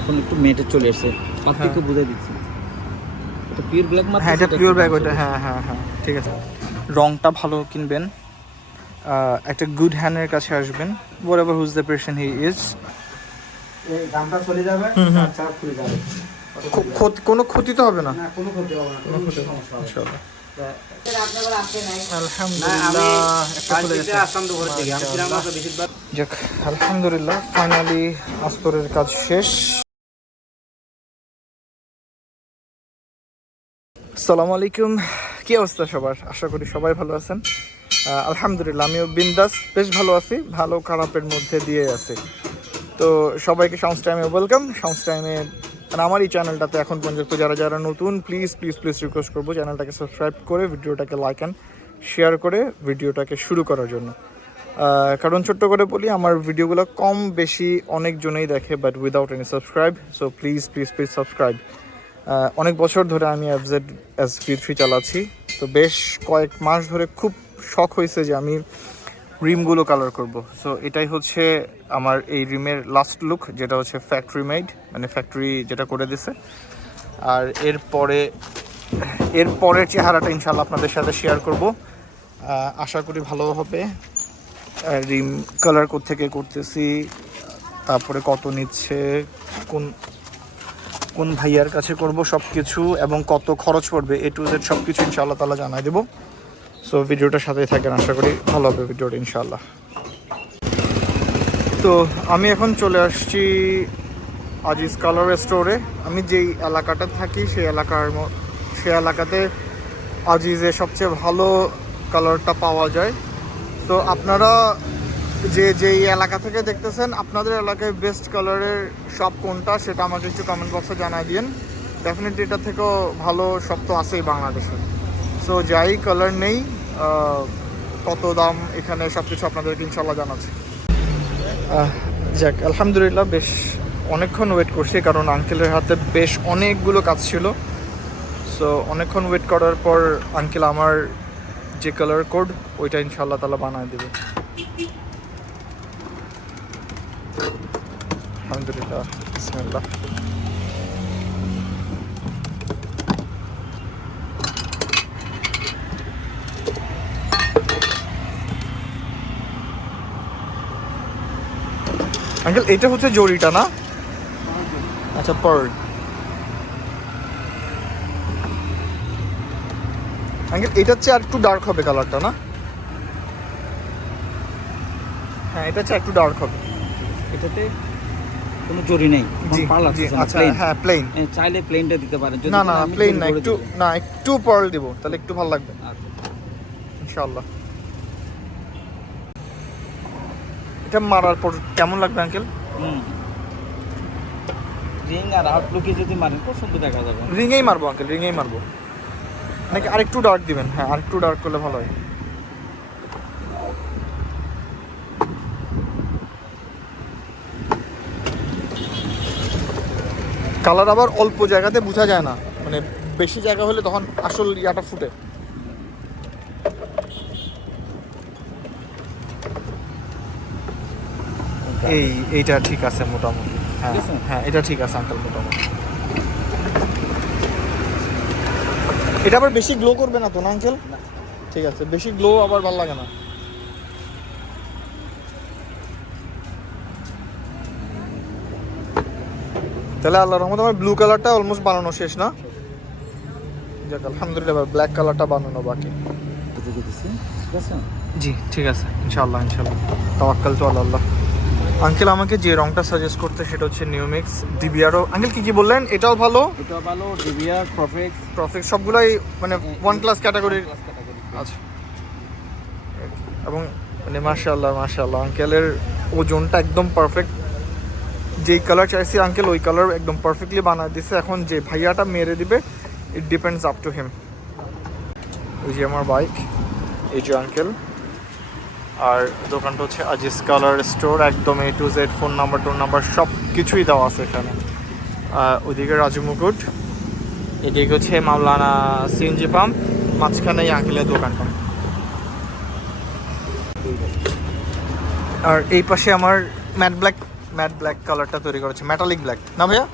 এখন একটু মেটে চলে আসছে, পাত থেকে বুঝাই দিচ্ছি। এটা পিওর ব্ল্যাক মাত্র। হ্যাঁ, এটা পিওর ব্ল্যাক ওইটা। হ্যাঁ, ঠিক আছে। রংটা ভালো কিনবেন, একটা গুড হ্যান্ডের কাছে আসবেন, whatever who's the person he is। এই দামটা চলে যাবে, চাপ খুলে যাবে। কোনো ক্ষতি তো হবে না? না, কোনো ক্ষতি হবে না, কোনো ক্ষতি সমস্যা হবে না। ইনশাআল্লাহ। আপনারা আসলে নাই। আলহামদুলিল্লাহ, একটা খুলে গেছে। আসলাম তো ঘর থেকে, আমি ছিলাম না তো বেশিরভাগ। যাক, আলহামদুলিল্লাহ, ফাইনালি আস্তরের কাজ শেষ। আসসালামু আলাইকুম, কি অবস্থা সবার? আশা করি সবাই ভালো আছেন। আলহামদুলিল্লাহ, আমিও বিন্দাস, বেশ ভালো আছি, ভালো খারাপের মধ্যে দিয়ে আছি। তো সবাইকে সাউন্ডস টাইমে ওয়েলকাম। সাউন্ডস টাইমে মানে আমার এই চ্যানেলটাতে এখন পর্যন্ত যারা নতুন, প্লিজ রিকোয়েস্ট করবো চ্যানেলটাকে সাবস্ক্রাইব করে ভিডিওটাকে লাইক অ্যান্ড শেয়ার করে ভিডিওটাকে শুরু করার জন্য। কারণ ছোট্ট করে বলি, আমার ভিডিওগুলো কম বেশি অনেকজনেই দেখে, but without any subscribe. So please subscribe. অনেক বছর ধরে আমি এস ফ্রি চালাচ্ছি, তো বেশ কয়েক মাস ধরে খুব শখ হয়েছে যে আমি রিমগুলো কালার করব। সো এটাই হচ্ছে আমার এই রিমের লাস্ট লুক, যেটা হচ্ছে ফ্যাক্টরি মেড, মানে ফ্যাক্টরি যেটা করে দিছে। আর এরপরের চেহারাটা ইনশাল্লাহ আপনাদের সাথে শেয়ার করব, আশা করি ভালো হবে। রিম কালার থেকে করতেছি, তারপরে কত নিচ্ছে, কোন ভাইয়ার কাছে করব সব কিছু, এবং কত খরচ পড়বে, A to Z সব কিছু ইনশাআল্লাহ তাআলা জানাই দেবো। সো ভিডিওটার সাথেই থাকেন, আশা করি ভালো হবে ভিডিওটা ইনশাআল্লাহ। তো আমি এখন চলে আসছি আজিজ কালার স্টোরে। আমি যেই এলাকাটা থাকি সেই এলাকাতে আজিজে সবচেয়ে ভালো কালারটা পাওয়া যায়। তো আপনারা যেই এলাকা থেকে দেখতেছেন, আপনাদের এলাকায় বেস্ট কালারের শপ কোনটা সেটা আমাকে একটু কমেন্ট বক্সে জানাই দিন। ডেফিনেটলি এটা থেকেও ভালো শপ তো আছেই বাংলাদেশে। সো যাই কালার নেই, কত দাম, এখানে সব কিছু আপনাদেরকে ইনশাল্লাহ জানাচ্ছি। যাক, আলহামদুলিল্লাহ, বেশ অনেকক্ষণ ওয়েট করছি, কারণ আঙ্কেলের হাতে বেশ অনেকগুলো কাজ ছিল। সো অনেকক্ষণ ওয়েট করার পর আঙ্কেল আমার যে কালার কোড ওইটা ইনশাল্লাহ তাআলা বানায় দেবে। আলহামদুলিল্লাহ, বিসমিল্লাহ। আঙ্কেল, এটা হচ্ছে জরিটা না? আচ্ছা, পার্ল। আঙ্কেল, এটা হচ্ছে আর একটু ডার্ক হবে কালারটা না? হ্যাঁ, এটা হচ্ছে একটু ডার্ক হবে। এটাতে কোনো জরি নেই, জি পার্ল জি, আছে। আচ্ছা, হ্যাঁ, প্লেন। চাইলে প্লেনটা দিতে পারেন। যদি না, আমি প্লেন জরি না, করে দিব। একটু পার্ল দিব, তাহলে একটু ভালো লাগবে আচ্ছা। ইনশাআল্লাহ। এটা মারার পর কেমন লাগবে আঙ্কেল? রিং আর আউটলুকে যদি মারেন খুব সুন্দর দেখা যাবে। রিংয়েই মারবো আঙ্কেল, রিংয়েই মারবো, নাকি আরেকটু ডার্ক দিবেন? হ্যাঁ, আরেকটু ডার্ক করলে ভালো হয়। কালার আবার অল্প জায়গাতে বোঝা যায় না, মানে বেশি জায়গা হলে তখন আসল ইয়াটা ফুটে। এইটা ঠিক আছে মোটামুটি। হ্যাঁ, এটা ঠিক আছে আঙ্কেল মোটামুটি। এটা আবার বেশি গ্লো করবে না তো না আঙ্কেল? ঠিক আছে, বেশি গ্লো আবার ভালো লাগে না। তাহলে আল্লাহর রহমতে আমার ব্লু কালারটা অলমোস্ট বানানো শেষ না? যাক, আলহামদুলিল্লাহ, ব্ল্যাক কালারটা বানানো বাকি। জি, ঠিক আছে, ইনশাআল্লাহ তাওয়াক্কাল তো আল্লাহ। আঙ্কেল আমাকে যে রংটা সাজেস্ট করতে সেটা হচ্ছে নিউমিক্স ডিবিআরও। আঙ্কেল কি বললেন? এটাও ভালো, ডিবিআর, প্রফেক্ট সবগুলাই মানে ওয়ান ক্লাস ক্যাটাগরির। আচ্ছা, এবং মানে মাশাআল্লাহ আঙ্কেলের ওজনটা একদম পারফেক্ট। যেই কালার চাইছি আঙ্কেল ওই কালার একদম পারফেক্টলি বানায় দিছে। এখন যে ভাইয়াটা মেরে দিবে, it depends up to him. ওই যে আমার বাইক, এই যে আঙ্কেল। আর দোকানটা হচ্ছে আজিজ কালার স্টোর, একদম A to Z, phone number সব কিছুই দেওয়া আছে এখানে। ওইদিকে রাজু মুকুট, এদিকে হচ্ছে মাওলানা সিএনজি পাম্প, মাঝখানে এই আঙ্কেলের দোকানটা। আর এই পাশে আমার ম্যাট ব্ল্যাক ম্যাট ব্ল্যাক কালারটা তৈরি করেছে, মেটালিক ব্ল্যাক না ভাইয়া?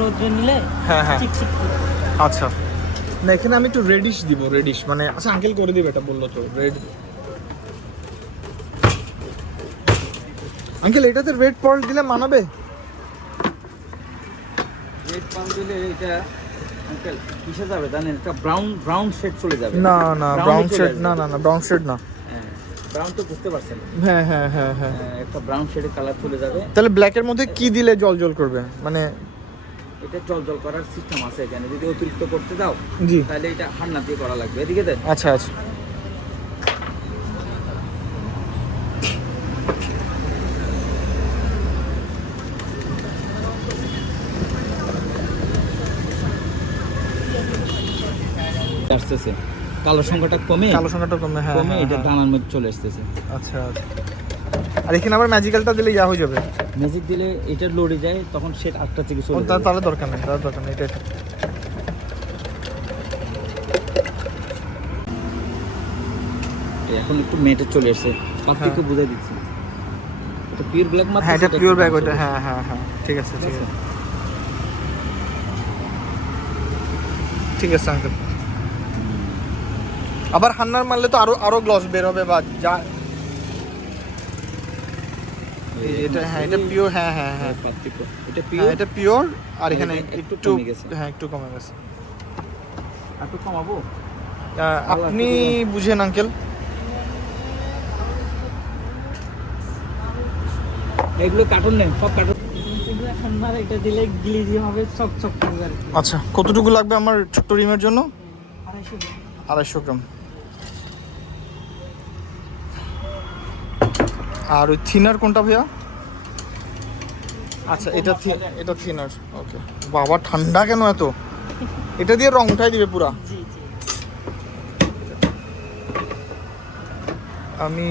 রোদ্রে নিলে হ্যাঁ হ্যাঁ চিকচিক করে। আচ্ছা, না এখানে আমি একটু রেডিশ দিব, রেডিশ মানে আচ্ছা আঙ্কেল করে দিবে, এটা বললো তো রেড। আঙ্কেল এটাতে রেড পার্ল দিলে মানাবে? রেড পাম দিলে এটা আঙ্কেল কিসে যাবে জানেন, একটা ব্রাউন শেড চলে যাবে। না না ব্রাউন চলে শেড আসবে। না, না না ব্রাউন শেড না। ব্রাউন তো বুঝতে পারছেন। হ্যাঁ হ্যাঁ হ্যাঁ হ্যাঁ। একটা ব্রাউন শেডের কালার চলে যাবে। তাহলে ব্ল্যাকের মধ্যে কি দিলে জল জল করবে মানে? এটা জল করার সিস্টেম আছে এখানে, যদি অতিরিক্ত করতে দাও জি তাহলে এটা হান্না দিয়ে করা লাগবে। এদিকে দেন। আচ্ছা আচ্ছা। আসতেছে কালো সংখ্যাটা কমে, কালো সংখ্যাটা কমে, হ্যাঁ কমে হ্যাঁ, এটা হ্যাঁ। ডানার মধ্যে চলে আসতেছে। আচ্ছা আচ্ছা। আর এখানে আবার ম্যাজিক্যালটা দিলে ইয়া হয়ে যাবে। ম্যাজিক দিলে এটা লড়ে যায়, তখন সেট 8টা থেকে চলে যাবে। তাহলে দরকার নেই, তাহলে দরকার নেই, এটাই ঠিক। এখন একটু মেটে চলে আসছে, পাত্রকে বুঝাই দিচ্ছি। এটা পিওর ব্ল্যাক মাত্র। হ্যাঁ এটা পিওর ব্যাগ ওইটা, হ্যাঁ হ্যাঁ হ্যাঁ ঠিক আছে ঠিক আছে ঠিক আছে আঙ্কেল। আবার হান্নার মারলে তো আরো আরো গ্লস বের হবে বা যা। এটা হ্যাঁ এটা পিওর, হ্যাঁ হ্যাঁ হ্যাঁ পাত্রিক এটা হ্যাঁ, পিওর। এটা পিওর। আর এখানে এটা একটু একটু কমে গেছে। হ্যাঁ একটু কমে গেছে। একটু কমাবো। আপনি বুঝেন আঙ্কেল। এগুলো কার্টুন নেন, সব কার্টুন। এখন না এটা দিলে গ্লিজি হবে, চকচক করবে। আচ্ছা কতটুকু লাগবে আমার ছোট্ট রিমের জন্য? 250 250 গ্রাম। আর ওই থিনার কোনটা ভাইয়া? আচ্ছা এটা এটা থিনার, ওকে। বাবা ঠান্ডা কেন এত? এটা দিয়ে রং উঠাই দিবে পুরা। জি জি। আমি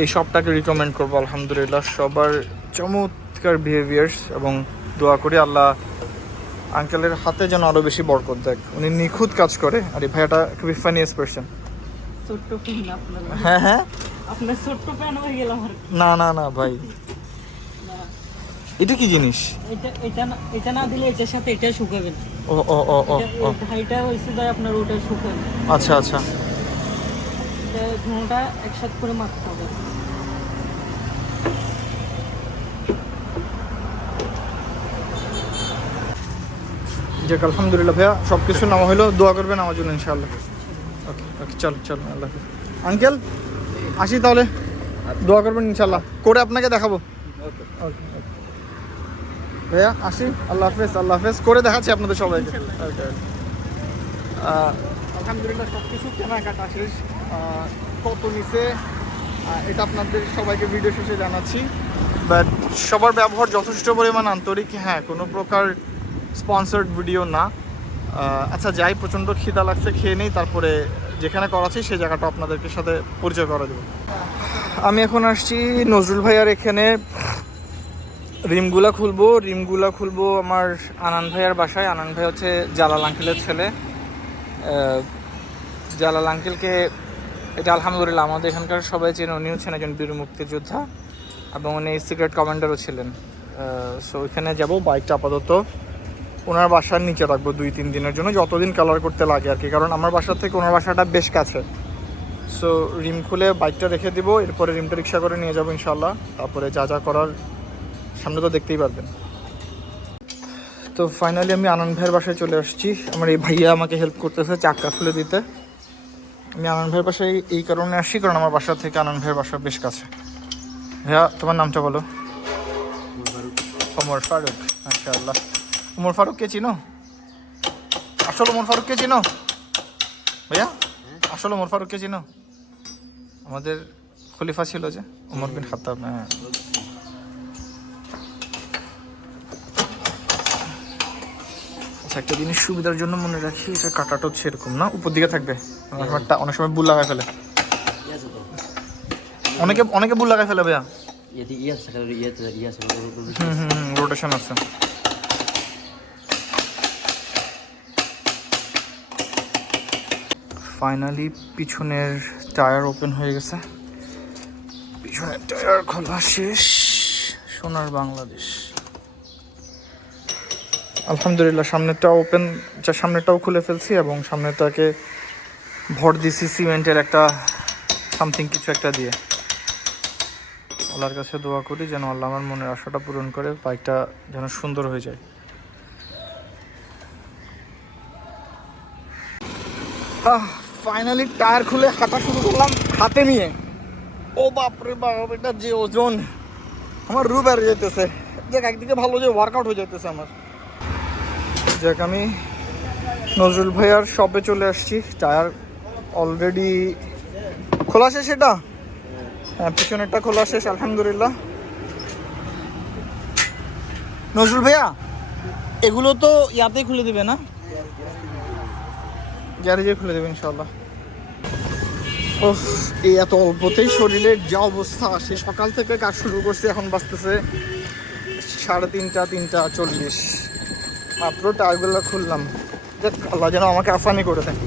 এই শপটাকে রিকমেন্ড করবো আলহামদুলিল্লাহ। সবার চমৎকার বিহেভিয়ার্স এবং দোয়া করি আল্লাহ আঙ্কেলের হাতে যেন আরও বেশি বরকত দেখ। উনি নিখুঁত কাজ করে, আর এই ভাইয়াটা খুবই ফানিয়েস্ট পার্সন। ছোট্ট ফ্যান আপনার। হ্যাঁ হ্যাঁ আপনার ছোট্ট ফ্যান হয়ে গেলাম আর কি। না না না ভাই, এটা কি জিনিস? এটা না দিলে এটার সাথে এটা শুকাবে না। ও ও ও ও ও এটা হইছে যায় আপনার ওটা শুকাবে। আচ্ছা আচ্ছা। এটা ধোঁয়াটা একসাথে করে মাখতে হবে। যাক আলহামদুলিল্লাহ ভাইয়া, সব কিছু নেওয়া হলো, দোয়া করবেন আমার জন্য ইনশাআল্লাহ। ওকে ওকে চল চল, আল্লাহ হাফেজ। আঙ্কেল আসি তাহলে, দোয়া করবেন ইনশাআল্লাহ, করে আপনাকে দেখাবো। ওকে। ওকে ভাইয়া আসি, আল্লাহ হাফেজ, আল্লাহ হাফেজ, করে দেখাচ্ছি আপনাদের সবাইকে। ওকে আলহামদুলিল্লাহ সব কিছু কেনাকাটা শেষ। কত নিচে এটা আপনাদের সবাইকে ভিডিও শেষে জানাচ্ছি, বাট সবার ব্যবহার যথেষ্ট পরিমাণ আন্তরিক। হ্যাঁ কোনো প্রকার স্পন্সর্ড ভিডিও না। আচ্ছা যাই, প্রচণ্ড খিদা লাগছে, খেয়ে নেই, তারপরে যেখানে করাচ্ছি সেই জায়গাটা আপনাদেরকে সাথে পরিচয় করা দেবো। আমি এখন আসছি নজরুল ভাইয়ার এখানে রিমগুলা খুলবো আমার আনান ভাইয়ার বাসায়। আনান ভাই হচ্ছে জালাল আঙ্কেলের ছেলে। জালাল আঙ্কেলকে এটা আলহামদুলিল্লাহ আমাদের এখানকার সবাই চেনে, উনি হচ্ছেন একজন বীর মুক্তিযোদ্ধা এবং উনি সিক্রেট কমান্ডারও ছিলেন। সো ওইখানে যাবো, বাইকটা আপাতত ওনার বাসার নিচে রাখবো 2-3 দিনের জন্য, যতদিন কালার করতে লাগে আর কি, কারণ আমার বাসা থেকে ওনার বাসাটা বেশ কাছে। সো রিম খুলে বাইকটা রেখে দিব, এরপরে রিমটা রিক্সা করে নিয়ে যাবো ইনশাল্লাহ। তারপরে যা যা করার সামনে তো দেখতেই পারবেন। তো ফাইনালি আমি আনন্দ ভাইয়ের বাসায় চলে আসছি। আমার এই ভাইয়া আমাকে হেল্প করতেছে চাকা খুলে দিতে। আমি আনন্দ ভাইয়ের বাসায় এই কারণে আসি কারণ আমার বাসা থেকে আনন্দ ভাইয়ের বাসা বেশ কাছে। ভাইয়া তোমার নামটা বলো। ওমর ফারুক, মাশাআল্লাহ। ওমর ফারুককে চিনো? আসল ওমর ফারুককে চিনো ভাইয়া? আসল ওমর ফারুককে চিনো? আমাদের খলিফা ছিল যে ওমর বিন খাত্তাব। হ্যাঁ আচ্ছা, একটা জিনিস সুবিধার জন্য মনে রাখি, এটা কাটাটা হচ্ছে এরকম না, উপর দিকে থাকবে। অনেক সময় বুল লাগায় ফেলে, অনেকে বুল লাগায় ফেলে ভাইয়া। রোটেশন আছে। ফাইনালি পিছনের টায়ার ওপেন হয়ে গেছে, পিছনের টায়ার খোলা শেষ। সোনার বাংলাদেশ, আলহামদুলিল্লাহ। সামনেরটাও ওপেন, সামনেরটাও খুলে ফেলছি এবং সামনেরটাকে ভর দিছি সিমেন্টের একটা সামথিং কিছু একটা দিয়ে। আল্লাহর কাছে দোয়া করি যেন আল্লাহ আমার মনের আশাটা পূরণ করে, বাইকটা যেন সুন্দর হয়ে যায়। ফাইনালি টায়ার খুলে হাঁটা শুরু করলাম হাতে নিয়ে। ও বাপরে বাপ, এটা যে ওজন, আমার রু বেড়ে যেতেছে। দেখ একদিকে ভালো যে ওয়ার্কআউট হয়ে যেতেছে আমার। দেখ আমি নজরুল ভাইয়ার শপে চলে আসছি। টায়ার অলরেডি খোলা শেষ, এটা হ্যাঁ পিছনেরটা খোলা শেষ আলহামদুলিল্লাহ। নজরুল ভাইয়া এগুলো তো ইয়াতেই খুলে দেবে না? গ্যারেজে খুলে দেবে ইনশাল্লাহ। ও এই এত অল্পতেই শরীরের যা অবস্থা, সে সকাল থেকে কাজ শুরু করছে, এখন বাজতেছে 3:30 মাত্র টায়ারগুলো খুললাম। আল্লাহ যেন আমাকে আসানি করে দেয়।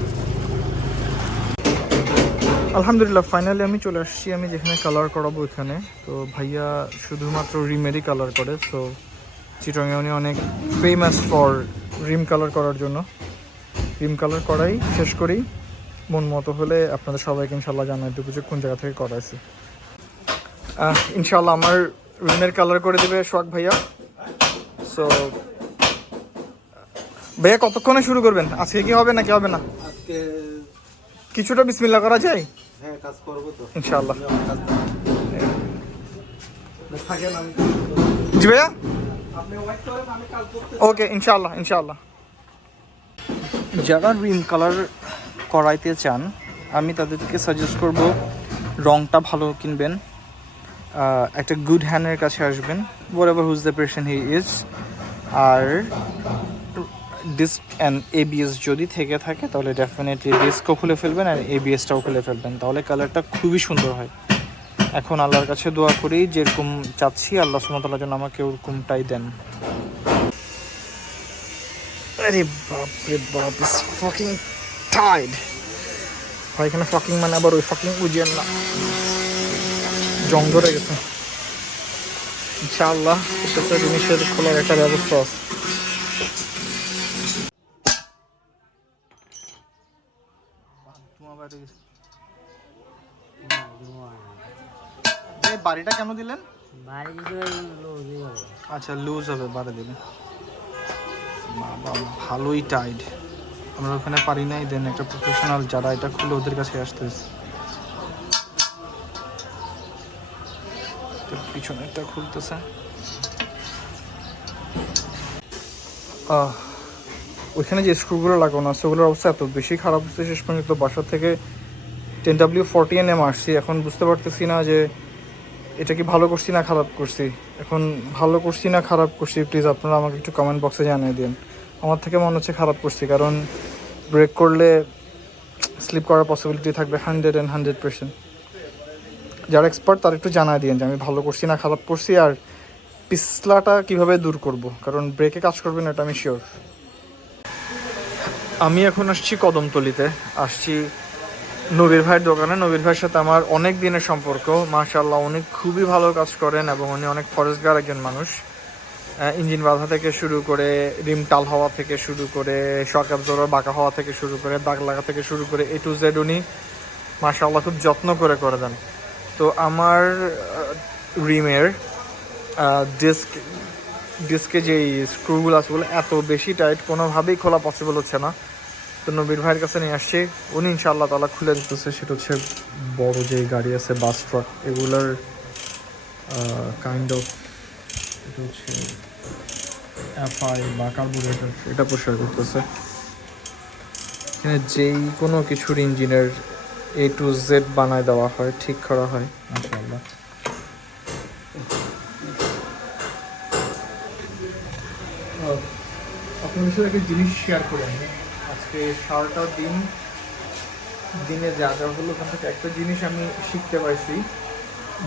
আলহামদুলিল্লাহ ফাইনালি আমি চলে আসছি আমি যেখানে কালার করাবো এখানে। তো ভাইয়া শুধুমাত্র রিমেরই কালার করে, তো চিটংয়ে উনি অনেক ফেমাস ফর রিম কালার করার জন্য। রিম কালার করাই শেষ করেই মন মতো হলে আপনাদের সবাইকে ইনশাল্লাহ জানাই দেবো যে কোন জায়গা থেকে করাইছি। ইনশাল্লাহ আমার রিমের কালার করে দেবে সোহাগ ভাইয়া। সো ভাইয়া কতক্ষণে শুরু করবেন? আজকে কি হবে নাকি হবে না? আজকে কিছুটা বিসমিল্লাহ করা যায়? হ্যাঁ কাজ করবো তো ইনশাল্লাহ। থাকেন আমি জি ভাইয়া, আপনি ওয়েট করেন, আমি কাজ করতে। ওকে ইনশাল্লাহ ইনশাল্লাহ। যারা রিম কালার করাইতে চান আমি তাদেরকে সাজেস্ট করব রংটা ভালো কিনবেন, একটা গুড হ্যান্ডের কাছে আসবেন, whatever who's the person he is। আর ডিস্ক অ্যান্ড এবিএস যদি থেকে থাকে তাহলে ডেফিনেটলি ডিস্কও খুলে ফেলবেন আর এবিএসটাও খুলে ফেলবেন, তাহলে কালারটা খুবই সুন্দর হয়। এখন আল্লাহর কাছে দোয়া করি যেরকম চাচ্ছি আল্লাহ সুবহানাহু ওয়া তাআলা যেন আমাকে ওরকমটাই দেন। আরে বাপ রে বাপ, ইস ফাকিং টাইড ভাই। এখানে ফাকিং মানে আবার ওই ফাকিং বুঝিয়েন না, জং ধরে গেছে। ইনশাআল্লাহ প্রত্যেকটা জিনিসের খোলার একটা ব্যবস্থা আছে। বাড়িটা কেন দিলেন? আচ্ছা লুজ হবে, বাড়ি দিলেন। বাবা ভালোই টাইট, আমরা ওখানে পারি নাই। দেন একটা প্রফেশনাল যারা এটা খুলে ওদের কাছে আসতে হয়েছে। পিছনেরটা খুলতেছে। ওইখানে যে স্ক্রুগুলো লাগানো আছে ওগুলোর অবস্থা এত বেশি খারাপ হচ্ছে, শেষ পর্যন্ত বাসা থেকে 10W40 আসছি। এখন বুঝতে পারতেছি না যে এটা কি ভালো করছি না খারাপ করছি। এখন ভালো করছি না খারাপ করছি প্লিজ আপনারা আমাকে একটু কমেন্ট বক্সে জানিয়ে দিন। আমার থেকে মনে হচ্ছে খারাপ করছি, কারণ ব্রেক করলে স্লিপ করার পসিবিলিটি থাকবে 100%। যারা এক্সপার্ট তারা একটু জানায় দিন যে আমি ভালো করছি না খারাপ করছি, আর পিছলাটা কিভাবে দূর করব, কারণ ব্রেকে কাজ করবে না এটা আমি শিওর। আমি এখন আসছি কদমতলিতে, আসছি নবীর ভাইয়ের দোকানে। নবীর ভাইয়ের সাথে আমার অনেক দিনের সম্পর্ক, মাশাআল্লাহ উনি খুবই ভালো কাজ করেন এবং উনি অনেক ফরেস্টগার একজন মানুষ। ইঞ্জিন বাঁধা থেকে শুরু করে রিম টাল হওয়া থেকে শুরু করে শক অ্যাবজর্বার বাঁকা হওয়া থেকে শুরু করে দাগ লাগা থেকে শুরু করে A to Z উনি মাশাআল্লাহ খুব যত্ন করে দেন। তো আমার রিমের ডিস্কে যেই স্ক্রুগুলো আছে ওগুলো এত বেশি টাইট, কোনোভাবেই খোলা পসিবল হচ্ছে না। তো নবীর ভাইয়ের কাছে নিয়ে আসছি, উনি ইনশাআল্লাহ তাআলা খুলে দিতেছে। সেটা হচ্ছে বড় যে গাড়ি আছে বাস ট্রাক এগুলোর কাইন্ড অফ, এটা হচ্ছে FI বা কার্বোরেটর, এটা পরিষ্কার করতেছে। এখানে যেই কোনো কিছুর ইঞ্জিনের A to Z বানায় দেওয়া হয়, ঠিক করা হয় মাশাআল্লাহ। আপনাদের সাথে একটা জিনিস শেয়ার করে আমি আজকে সারাটা দিনে যা যা হলো ওখান থেকে একটা জিনিস আমি শিখতে পারছি।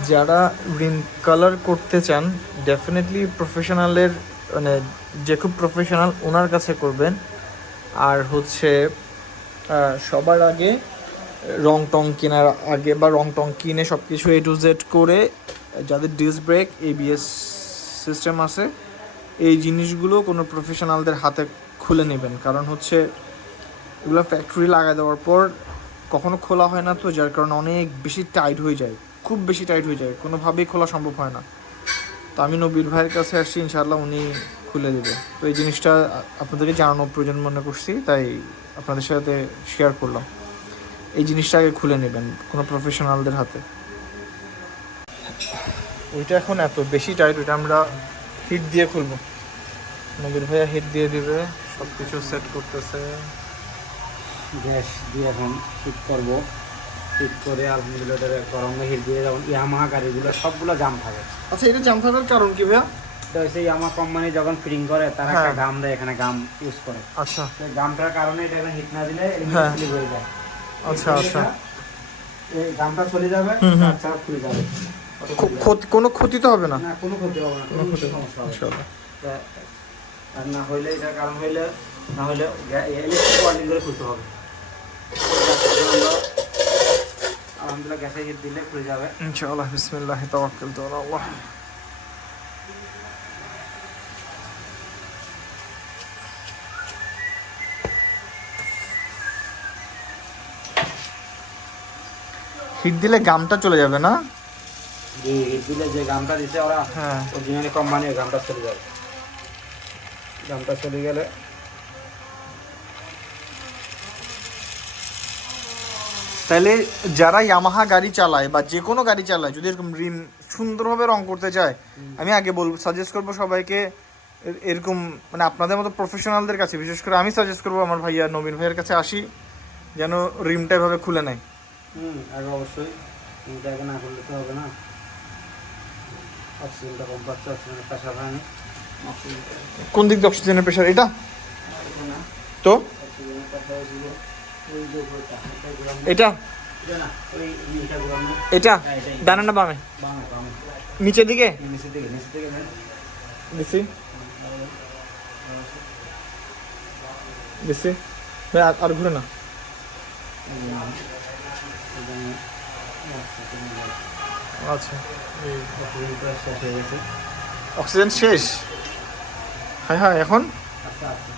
যারা রিম কালার করতে চান ডেফিনেটলি প্রফেশনালের মানে যে খুব প্রফেশনাল ওনার কাছে করবেন। আর হচ্ছে সবার আগে রং টং কেনার আগে বা রং টং কিনে সব কিছু A to Z করে, যাদের ডিস্ক ব্রেক ABS সিস্টেম আছে, এই জিনিসগুলো কোনো প্রফেশনালদের হাতে খুলে নেবেন। কারণ হচ্ছে এগুলো ফ্যাক্টরি লাগাই দেওয়ার পর কখনো খোলা হয় না, তো যার কারণে অনেক বেশি টাইট হয়ে যায়, খুব বেশি টাইট হয়ে যায়, কোনোভাবেই খোলা সম্ভব হয় না। তো আমি নবীর ভাইয়ের কাছে আসছি, ইনশাআল্লাহ উনি খুলে দেবে। তো এই জিনিসটা আপনাদেরকে জানানো প্রয়োজন মনে করছি, তাই আপনাদের সাথে শেয়ার করলাম। এই জিনিসটা আগে খুলে নেবেন কোনো প্রফেশনালদের হাতে। ওইটা এখন এত বেশি টাইট, ওইটা আমরা হিট দিয়ে খুলবো। নবীর ভাইয়া হিট দিয়ে দিবে, সব কিছু সেট করতেছে। গ্যাস দিয়ে এখন হিট করবো, হিট করে আলহামদুলিল্লাহ গরমে হিট দিয়ে, যেমন ইয়ামাহা গাড়িগুলো সবগুলো জাম থাকে। আচ্ছা, এটা জাম থাকার কারণ কি ভাইয়া? এটা হচ্ছে ইয়ামাহা কোম্পানি যখন ফিটিং করে তারা একটা গাম দেয়, এখানে গাম ইউজ করে। আচ্ছা, সেই গামটার কারণে এটা এখন হিট না দিলে হ্যাঁ। স্লিপ হয়ে যায়। আচ্ছা আচ্ছা, এই গামটা চলে যাবে, তাছাড়া খুলে যাবে। কোনো ক্ষতি তো হবে না? না, কোনো ক্ষতি হবে না, কোনো ক্ষতি সমস্যা হবে না। ইনশাআল্লাহ। আর না হইলে এটা কারণ হইলে, না হইলে ইলেকট্রিক ওয়ার্ডিং করে খুলতে হবে। আলহামদুলিল্লাহ গ্যাসে হিট দিলে খুলে যাবে ইনশাআল্লাহ। বিসমিল্লাহি তাওয়াক্কালতু আলাল্লাহ। হিট দিলে গামটা চলে যাবে না? জি, হিট দিলে যে গামটা দিছে ওরা, হ্যাঁ, অরিজিনালি কোম্পানির গামটা চলে যাবে। গামটা চলে গেলে তাহলে যারা ইয়ামাহা গাড়ি চালায় বা যে কোনো গাড়ি চালায়, যদি এরকম রিম সুন্দরভাবে রং করতে চায়, আমি আগে বলবো, সাজেস্ট করবো সবাইকে এরকম, মানে আপনাদের মতো প্রফেশনালদের কাছে, বিশেষ করে আমি সাজেস্ট করবো আমার ভাইয়া নবীন ভাইয়ের কাছে আসি, যেন রিমটা এভাবে খুলে নেয়। আগে অবশ্যই রিমটা আগে না করলে তো হবে না। অক্সিজেনটা কম পাচ্ছে, অক্সিজেনের প্রেশার হয়নি। কোন দিক দিয়ে অক্সিজেনের প্রেশার? এটা তো অক্সিজেনের প্রেশার ছিল ওই যে ওইটা, এটা না ওই ইটা ঘুরানো, এটা ডানে না বামে? বামে বামে, নিচের দিকে? নিচের দিকে, নিচের দিকে নেন। দিছি দিছি ভাই, আর ঘুরে না। আচ্ছা, অক্সিজেন প্রায় শেষ হয়ে গেছে। অক্সিজেন শেষ? হ্যাঁ হ্যাঁ, এখন আচ্ছা আচ্ছা,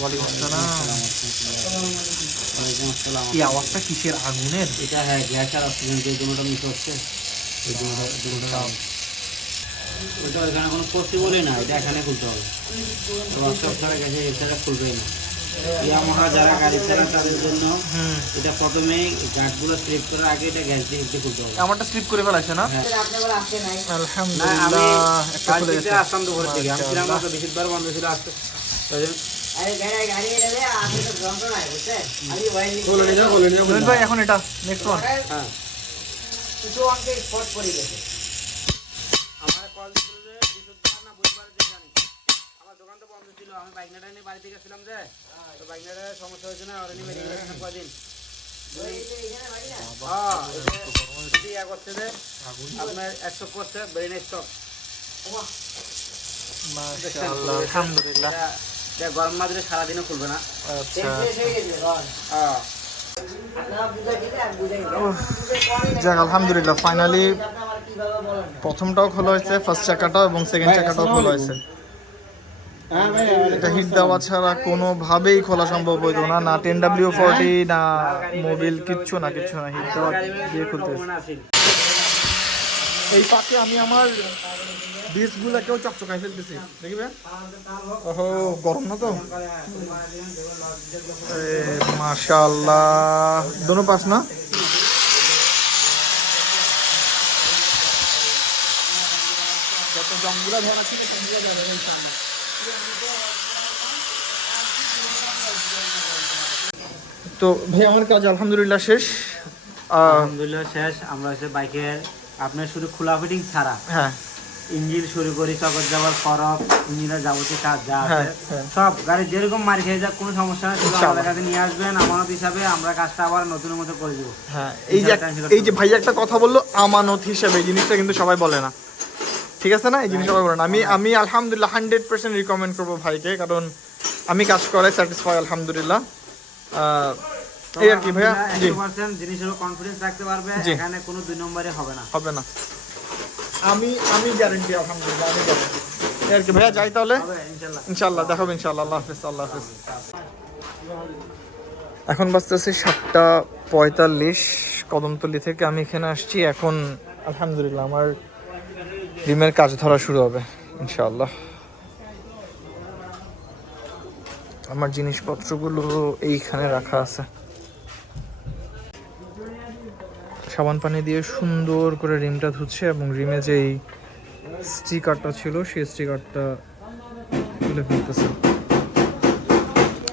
ওয়ালাইকুম আসসালাম। এই আওয়াজটা কিসের? আগুনের? এটা হ্যাঁ, গ্যাস আর অক্সিজেন যে দুটোটা মিশ হচ্ছে, এই দুটোটা ওইটা এখানে কোনো পসিবলই না, এটা এখানে খুলতে হবে। তোমার সব ছাড়া গ্যাসে এছাড়া খুলবেই না। ইয়ামাহা যারা গাড়ি চালায় তাদের জন্য এটা প্রথমেই গার্ডগুলো স্লিপ করার আগে এটা গ্যাস দিয়ে একটু খুলতে হবে। আমারটা স্লিপ করে ফেলাইছে না? না, আলহামদুলিল্লাহ, একটা খুলে গেছে। আসলাম তো ঘরের থেকে, আমি ছিলাম না তো, বেশিরভাগ বন্ধ ছিল আসতে। নবীন ভাই, এখন এটা নেক্সট ওয়ান। হ্যাঁ, আমার কল ছিল যে বৃহস্পতিবার না বুধবার যে জানি, আমার দোকান তো বন্ধ ছিল, আমি বাইকনাটা নিয়ে বাড়ি থেকে গেছিলাম যে, তো বাইকনাটার সমস্যা হয়েছে না, ওরা নিয়ে বেরিয়ে গেছিলাম কদিন। করছে যে আপনার 100 করছে বেরিয়ে স্টক। মাশাআল্লাহ, আলহামদুলিল্লাহ। এটা গরম মাঝে সারাদিনও খুলবে না। আচ্ছা, হ্যাঁ, যাক আলহামদুলিল্লাহ, ফাইনালি প্রথমটাও খোলা হয়েছে, ফার্স্ট চাকাটাও, এবং সেকেন্ড চাকাটাও খোলা হয়েছে। এটা হিট দেওয়া ছাড়া কোনোভাবেই খোলা সম্ভব হইতো না, না 10W40 না মোবিল, কিচ্ছু না, কিচ্ছু না, হিট দেওয়া দিয়ে খুলতে হয়েছে। এই পাকে আমি আমার ডিসগুলোকেও চকচকাই ফেলতেছি, দেখবে? ওহো, গরম না তো? মাশাআল্লাহ, দোনো পাশ না? যত জঙ্গলা ধরা ছিল সবগুলো ধরে এই সামনে। তো ভাই, আমার কাজ আলহামদুলিল্লাহ শেষ। আলহামদুলিল্লাহ শেষ। আমরা হচ্ছে বাইকের আপনার শুধু খোলা ফিটিং ছাড়া, হ্যাঁ, ইঞ্জিন শুরু করি, চকর যাবার ফরক, ইঞ্জিনের যাবতীয় কাজ যা আছে হ্যাঁ, হ্যাঁ। সব গাড়ি যেরকম মার খেয়ে যাক কোনো সমস্যা নেই, শুধু আমাদের কাছে নিয়ে আসবেন আমানত হিসাবে, আমরা কাজটা আবার নতুনের মতো করে দেবো। হ্যাঁ, এই যে ভাই একটা কথা বললো আমানত হিসাবে, এই জিনিসটা কিন্তু সবাই বলে না। ঠিক আছে না, এই জিনিসটা করেন। আমি আলহামদুলিল্লাহ 100% রিকমেন্ড করবো ভাইকে, কারণ আমি কাজ করে স্যাটিসফাই আলহামদুলিল্লাহ। এই আর কি ভাইয়া, জি 100% জিনিসের কনফিডেন্স রাখতে পারবে, জি। এখানে কোনো দুই নম্বরে হবে না। হবে না, আমি গ্যারান্টি আলহামদুলিল্লাহ, আমি গ্যারান্টি। এই আর কি ভাইয়া, যাই তাহলে, হবে ইনশাআল্লাহ। ইনশাল্লাহ দেখাবো ইনশাল্লাহ। আল্লাহ হাফেজ, আল্লাহ হাফেজ। এখন বাজতেছে 7:45 কদমতলি থেকে আমি এখানে আসছি। এখন আলহামদুলিল্লাহ আমার রিমের কাজ ধরা শুরু হবে ইনশাআল্লাহ। আমার জিনিসপত্রগুলো এইখানে রাখা আছে। সাবান পানি দিয়ে সুন্দর করে রিমটা ধুচ্ছে এবং রিমে যেই স্টিকারটা ছিল সেই স্টিকারটা তুলে ফেলতেছে।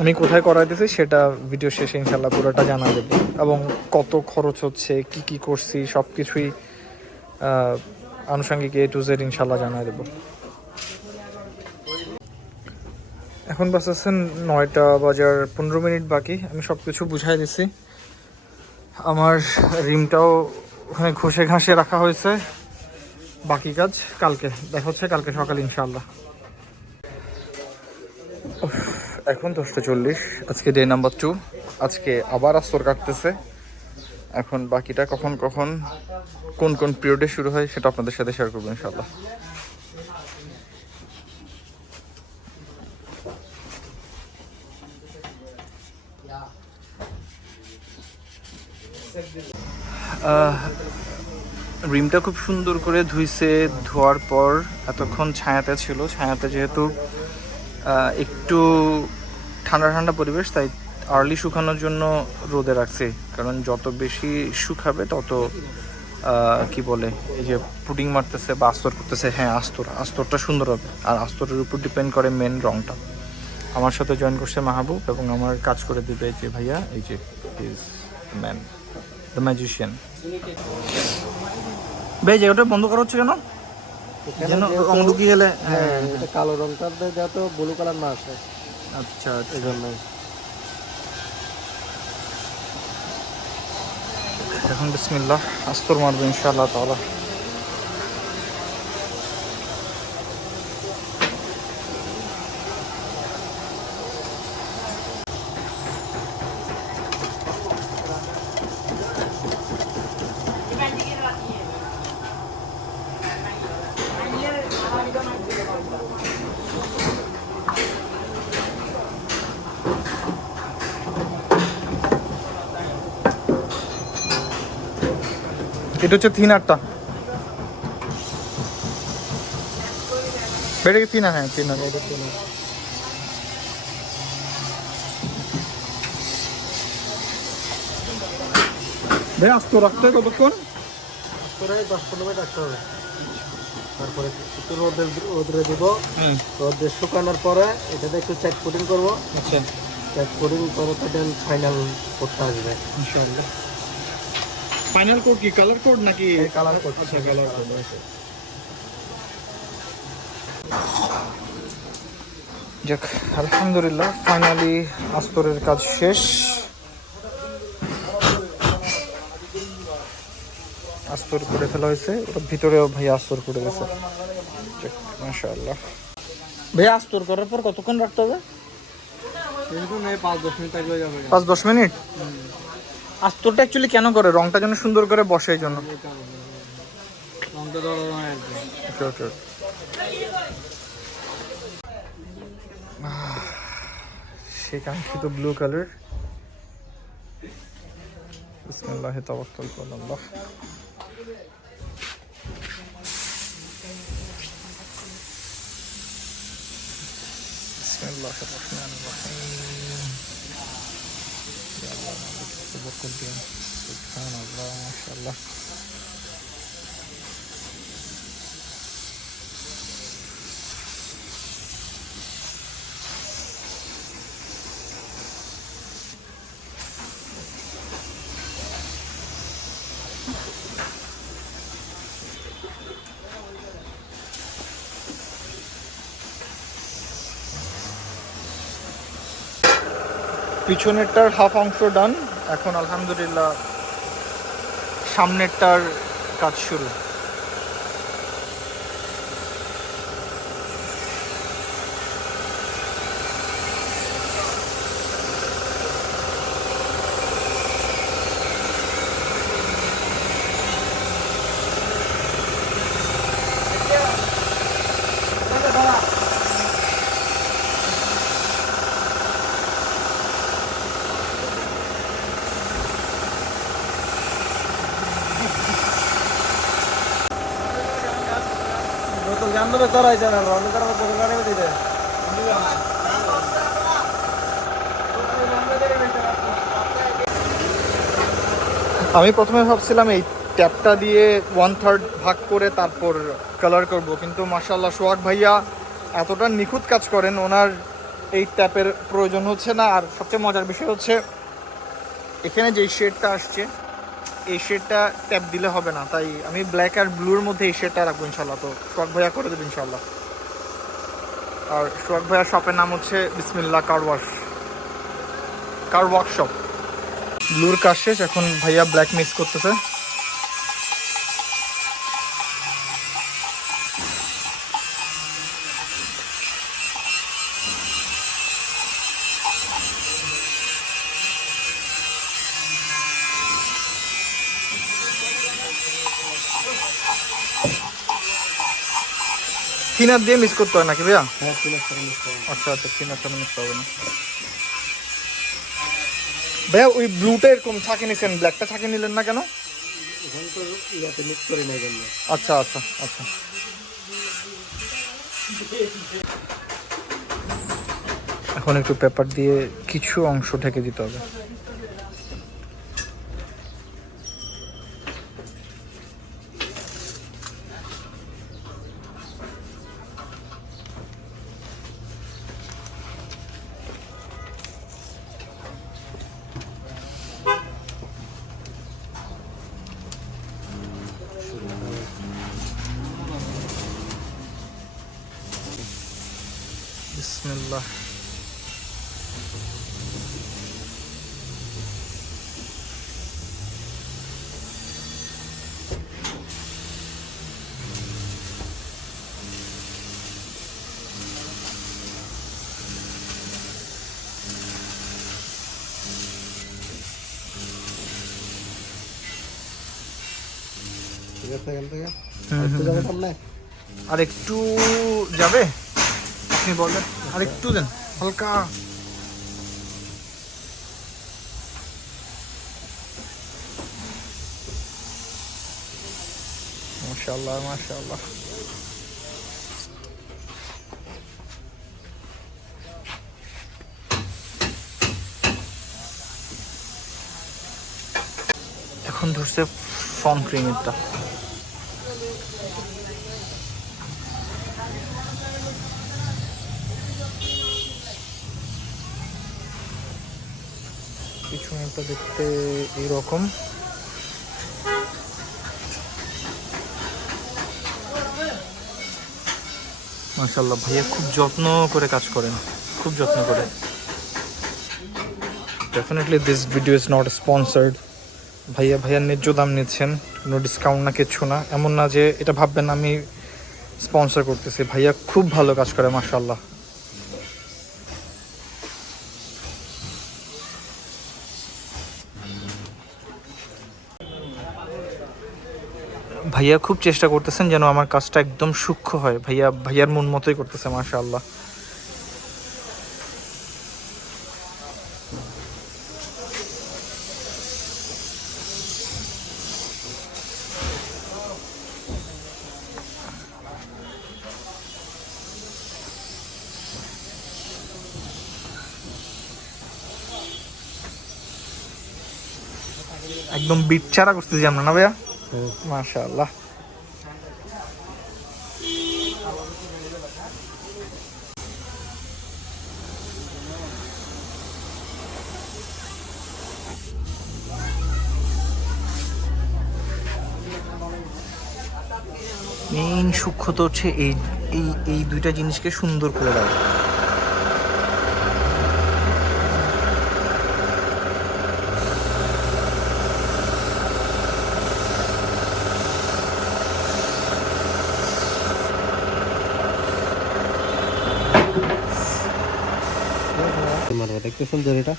আমি কোথায় করাইতেছি সেটা ভিডিও শেষে ইনশাল্লাহ পুরোটা জানা দেবো, এবং কত খরচ হচ্ছে, কি কি করছি সব কিছুই আনুষঙ্গিক A to Z ইনশাল্লাহ জানাই দেবো। এখন বাজতেছেন 9:15 বাকি। আমি সব কিছু বুঝাই দিছি। আমার রিমটাও ওখানে ঘষে ঘাসে রাখা হয়েছে। বাকি কাজ কালকে দেখা হচ্ছে, কালকে সকালে ইনশাল্লাহ। এখন 10:40, আজকে ডে নাম্বার 2। আজকে আবার আস্তর কাটতেছে। এখন বাকিটা কখন কখন কোন কোন পিরিয়ডে শুরু হয় সেটা আপনাদের সাথে শেয়ার করবো ইনশাল্লাহ। রিমটা খুব সুন্দর করে ধুইছে। ধোয়ার পর এতক্ষণ ছায়াতে ছিল, ছায়াতে যেহেতু একটু ঠান্ডা ঠান্ডা পরিবেশ, তাই আর্লি শুকানোর জন্য রোদে রাখছি। কারণ যত বেশি শুকাবে তত কি বলে, এই যে পুডিং মারতেছে বা আস্তর করতেছে, হ্যাঁ আস্তরটা সুন্দর হবে। আর আস্তরের উপর ডিপেন্ড করে মেন রংটা। আমার সাথে জয়েন করছে মাহবুব, এবং আমার কাজ করে দিবে যে ভাইয়া, এই যে ইজ ম্যান, দ্য ম্যাজিশিয়ান। ভাই জায়গাটা বন্ধ করা হচ্ছে কেন? যেন রং ঢুকিয়ে গেলে, হ্যাঁ এটা কালো রংটা যাতে ব্লু কালার না আসে, আচ্ছা এই জন্যই। এখন বিসমিল্লাহ আস্তর মারবো ইনশাআল্লাহ তাআলা। এটা হচ্ছে থিনারটা, বেড়ে গেছে না? হ্যাঁ থিনার। ভাই আস্তর রাখতে হয় কতক্ষণ? করে 10-15 মিনিট রাখতে হবে। তারপরে একটু রোদে দিব। রোদে শুকানোর পরে এটাতে একটু চেক কোটিং করবো। আচ্ছা, চেক কোটিং করে তো দেন ফাইনাল কোডটা আসবে ইনশাআল্লাহ। ফাইনাল কোড কি কালার কোড নাকি? Colour code. আচ্ছা, কালার কোড। যাক আলহামদুলিল্লাহ, ফাইনালি আস্তরের কাজ শেষ। আস্তর করে ফেলা হয়েছে, ওটা ভিতরেও ভাই আস্তর করে দিয়েছে। মাশাআল্লাহ। ভাই আস্তর করার পর কতক্ষণ রাখতে হবে? 5-10 মিনিট থাকলে যাবে। 5-10 মিনিট। আস্তরটা অ্যাকচুয়ালি কেন করে? রংটা যেন সুন্দর করে বসে, এই জন্য। রংটা ধরো ওকে। সেই কাঙ্ক্ষিত ব্লু কালার। বিসমিল্লাহি তাওয়াক্কালতু আলাল্লাহ। বিসমিল্লাহির রহমানির রহিম। ইয়া আল্লাহ, বরকত দিন। সুবহানাল্লাহ, মাশাআল্লাহ। পিছনেরটার হাফ অংশ ডান। এখন আলহামদুলিল্লাহ সামনেরটার কাজ শুরু। আমি প্রথমে ভাবছিলাম এই ট্যাপটা দিয়ে 1/3 ভাগ করে তারপর কালার করব, কিন্তু মাশাআল্লাহ সোহাগ ভাইয়া এতটা নিখুঁত কাজ করেন, ওনার এই ট্যাপের প্রয়োজন হচ্ছে না। আর সবচেয়ে মজার বিষয় হচ্ছে এখানে যেই শেডটা আসছে এই শেডটা ট্যাপ দিলে হবে না, তাই আমি ব্ল্যাক আর ব্লুর মধ্যে এই শেডটা রাখবো ইনশাল্লাহ। তো সোহাগ ভাইয়া করে দেবে ইনশাল্লাহ। আর সোহাগ ভাইয়ার শপের নাম হচ্ছে বিসমিল্লাহ কার ওয়ার্কশপ। ব্লুর কাজ শেষ, এখন ভাইয়া ব্ল্যাক মিক্স করতেছে। থিনার দিয়ে মিক্স করতে হয় নাকি ভাইয়া? আচ্ছা আচ্ছা, থিনার সাথে মিক্স হবে না ভাইয়া। ওই ব্লুটা এরকম ছাঁকে নিছেন, ব্ল্যাকটা ছাঁকে নিলেন না কেন? আচ্ছা আচ্ছা আচ্ছা। এখন একটু পেপার দিয়ে কিছু অংশ ঢেকে দিতে হবে। বিসমিল্লাহ। আর একটু যাবে, আপনি বলেন। আর একটু দেন হালকা। মাশাআল্লাহ মাশাআল্লাহ। এখন ধরছে ফর্ম ক্রিমেরটা। পিছনেরটা দেখতে এইরকম। মাশাআল্লাহ ভাইয়া খুব যত্ন করে কাজ করেন, খুব যত্ন করে। Definitely this video is not sponsored. ভাইয়ার ন্যায্য দাম নিচ্ছেন, কোনো ডিসকাউন্ট না, কিচ্ছু না। এমন না যে এটা ভাববেন আমি স্পন্সর করতেছি। ভাইয়া খুব ভালো কাজ করে মাশাআল্লাহ। ভাইয়া খুব চেষ্টা করতেছেন যেন আমার কাজটা একদম সূক্ষ্ম হয়। ভাইয়ার মন মতোই করতেছে মাশাআল্লাহ। একদম বিট ছাড়া করতেছি আমরা না ভাইয়া? মাশাআল্লাহ। মেইন সূক্ষ্মতা হচ্ছে এই এই এই দুইটা জিনিসকে সুন্দর করে দেয়। দেখতে সুন্দর এটা।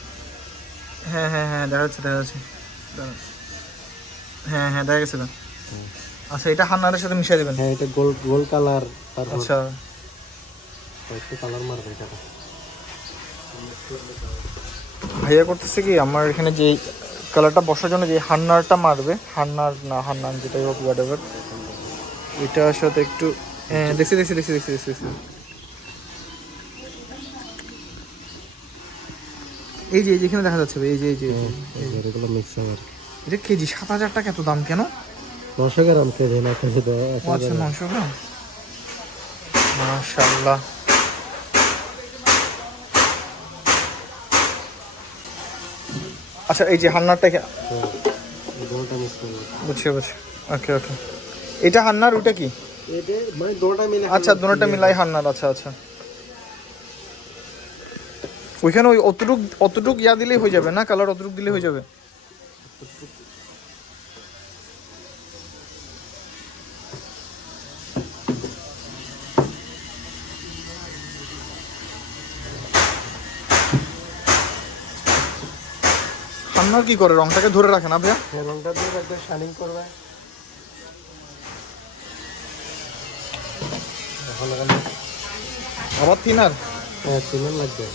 হ্যাঁ হ্যাঁ হ্যাঁ, দেখা যাচ্ছে দেখা যাচ্ছে। হ্যাঁ হ্যাঁ দেখা গেছে। আচ্ছা, এটা হান্নারের সাথে মিশিয়ে দেবেন? হ্যাঁ, এটা গোল গোল কালার। আচ্ছা, একটু কালার মারবে এটা। ভাইয়া করতেছে কি, আমার এখানে যে কালারটা বসার জন্য যে হান্নারটা মারবে, হান্নার যেটাই হোক হোয়াট এভার, এটার সাথে একটু হ্যাঁ দেখছি। এই যে যেখানে দেখা যাচ্ছে ভাই, এই যে এগুলো মিক্সার আর এটা কেজি 7,000 টাকা, এত দাম কেন? 900 গ্রাম কেজি না কেজি তো ও আচ্ছা 900 গ্রাম, মাশাআল্লাহ। আচ্ছা এই যে হান্নারটা দুটোটা মিক্স করব। বুঝছি। ওকে এটা হান্নার, ওটা কি? এটা মানে দুটোটা মিলে আচ্ছা দুটোটা মিলাই হান্নার। আচ্ছা ওইখানে ওই অতটুক ইয়া দিলেই হয়ে যাবে না, কালার অতটুক দিলেই হয়ে যাবে। হান্নার কি করে, রংটাকে ধরে রাখে না ভাইয়া? রংটা দিয়ে একদম শাইনিং করবে। আবার থিনার? হ্যাঁ থিনার লাগবে।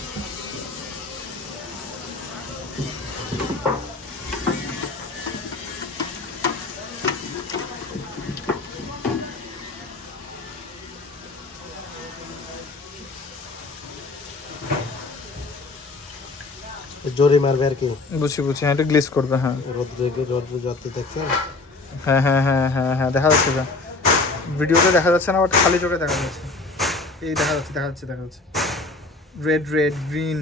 জোরে মারবে আর কি। বুঝছি হ্যাঁ, এটা গ্লেজ করবে। হ্যাঁ রোদ যত দেখছেন। হ্যাঁ দেখা যাচ্ছে, ভিডিওতে দেখা যাচ্ছে না, বাট খালি চোখে দেখা যাচ্ছে। এই দেখা যাচ্ছে রেড গ্রিন।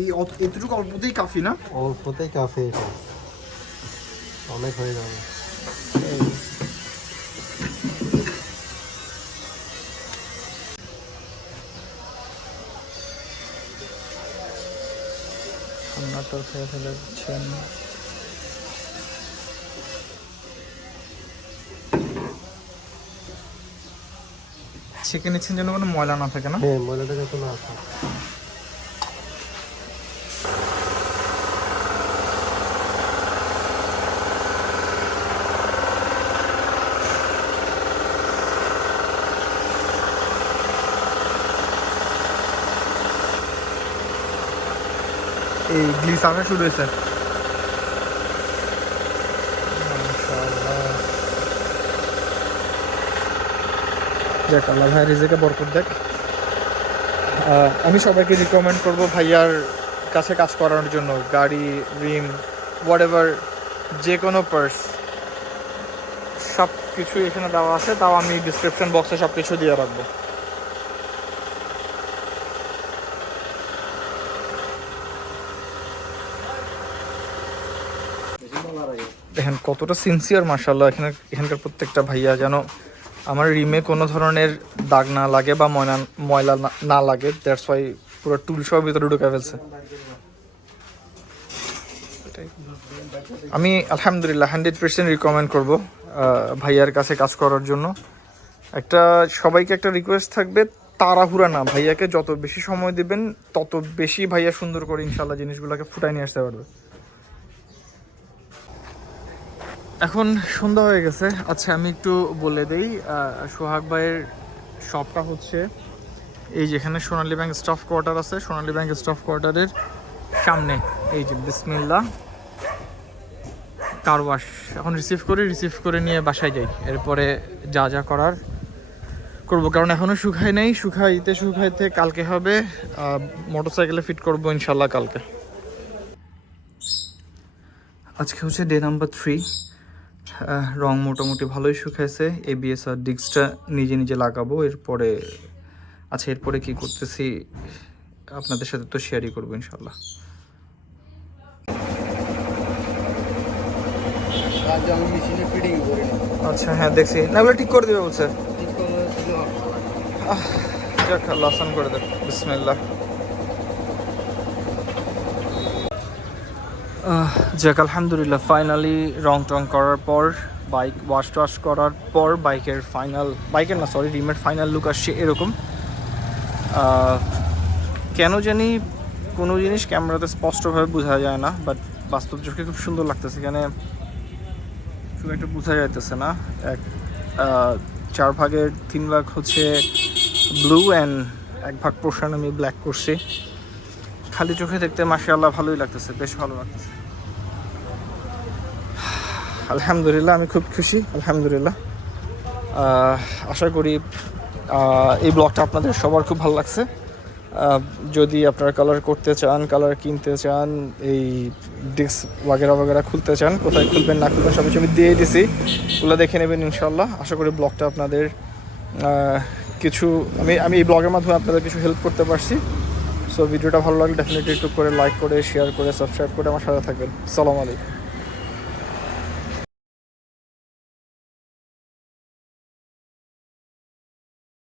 এই এতটুকু অল্পতেই কাফি না? অল্পতেই কাফি, এটা অনেক হয়ে যাবে। রান্নাটা খেয়ে ফেলে দিচ্ছেন। ছেঁকে নিচ্ছেন যেন কোনো ময়লা না থাকে না? হ্যাঁ ময়লাটা যত না আসে। এই গ্লিস আসা শুরু হয়েছে। দেখ আল্লাহ ভাই রিজিকে বরকত দেখ। আমি সবাইকে রিকমেন্ড করব ভাইয়ার কাছে কাজ করানোর জন্য। গাড়ি, রিম, হোয়াটএভার, যে কোনো পার্স, সব কিছুই এখানে দেওয়া আছে। তাও আমি ডিসক্রিপশন বক্সে সব কিছু দিয়ে রাখবো। দেখেন কতটা সিনসিয়ার মাশাআল্লাহ এখানকার প্রত্যেকটা ভাইয়া, যেন আমার রিমে কোনো ধরনের দাগ না লাগে বা ময়লা না লাগে। দ্যাটস ওয়াই পুরো টুল সব ভিতরে ঢুকে ফেলছে। আমি আলহামদুলিল্লাহ 100% রিকমেন্ড করব ভাইয়ার কাছে কাজ করার জন্য। সবাইকে একটা রিকোয়েস্ট থাকবে, তাড়াহুড়া না। ভাইয়াকে যত বেশি সময় দিবেন তত বেশি ভাইয়া সুন্দর করে ইনশাল্লাহ জিনিসগুলোকে ফুটাই নিয়ে আসতে পারবে। এখন সন্ধ্যা হয়ে গেছে। আচ্ছা আমি একটু বলে দেই, সোহাগ ভাইয়ের শপটা হচ্ছে এই যেখানে সোনালী ব্যাংক স্টাফ কোয়ার্টার আছে, সোনালী ব্যাংক স্টাফ কোয়ার্টারের সামনে। এই যে বিসমিল্লাহ কার ওয়াশ। এখন রিসিভ করে নিয়ে বাসায় যাই, এরপরে যা করার করবো। কারণ এখনও শুকায় নাই, শুকাইতে কালকে হবে। মোটরসাইকেলে ফিট করবো ইনশাল্লাহ কালকে। আজকে হচ্ছে ডে নাম্বার 3। রং মোটামুটি ভালোই শুকাইছে। ABS আর ডিস্কটা নিজে লাগাবো। এরপরে কি করতেছি আপনাদের সাথে তো শেয়ারই করবো ইনশাল্লাহ। আচ্ছা হ্যাঁ দেখছি, না ওগুলো ঠিক করে দেবে বলছে। যাক আল্লাহ আসান করে দেবে। বিসমিল্লাহ। যাক আলহামদুলিল্লাহ ফাইনালি রং টং করার পর, বাইক ওয়াশ করার পর রিমের ফাইনাল লুক আসছে এরকম। কেন জানি কোনো জিনিস ক্যামেরাতে স্পষ্টভাবে বোঝা যায় না, বাট বাস্তব চোখে খুব সুন্দর লাগতেছে। এখানে খুব একটা বোঝা যাইতেছে না। 4 ভাগের 3 ভাগ হচ্ছে ব্লু অ্যান্ড 1 ভাগ পোর্শন আমি ব্ল্যাক করছি। খালি চোখে দেখতে মাশাআল্লাহ ভালোই লাগতেছে, বেশ ভালো লাগতেছে। আলহামদুলিল্লাহ আমি খুব খুশি, আলহামদুলিল্লাহ। আশা করি এই ব্লগটা আপনাদের সবার খুব ভালো লাগছে। যদি আপনারা কালার করতে চান, কালার কিনতে চান, এই ডিস্ক বাগেরা খুলতে চান, কোথায় খুলবেন না খুলবেন সব কিছু আমি দিয়ে দিছি, ওগুলো দেখে নেবেন ইনশাল্লাহ। আশা করি ব্লগটা আপনাদের কিছু আমি এই ব্লগের মাধ্যমে আপনাদের কিছু হেল্প করতে পারছি। সো ভিডিওটা ভালো লাগলে ডেফিনেটলি একটু করে লাইক করে, শেয়ার করে, সাবস্ক্রাইব করে আমার সাথে থাকবেন। আসসালামু আলাইকুম।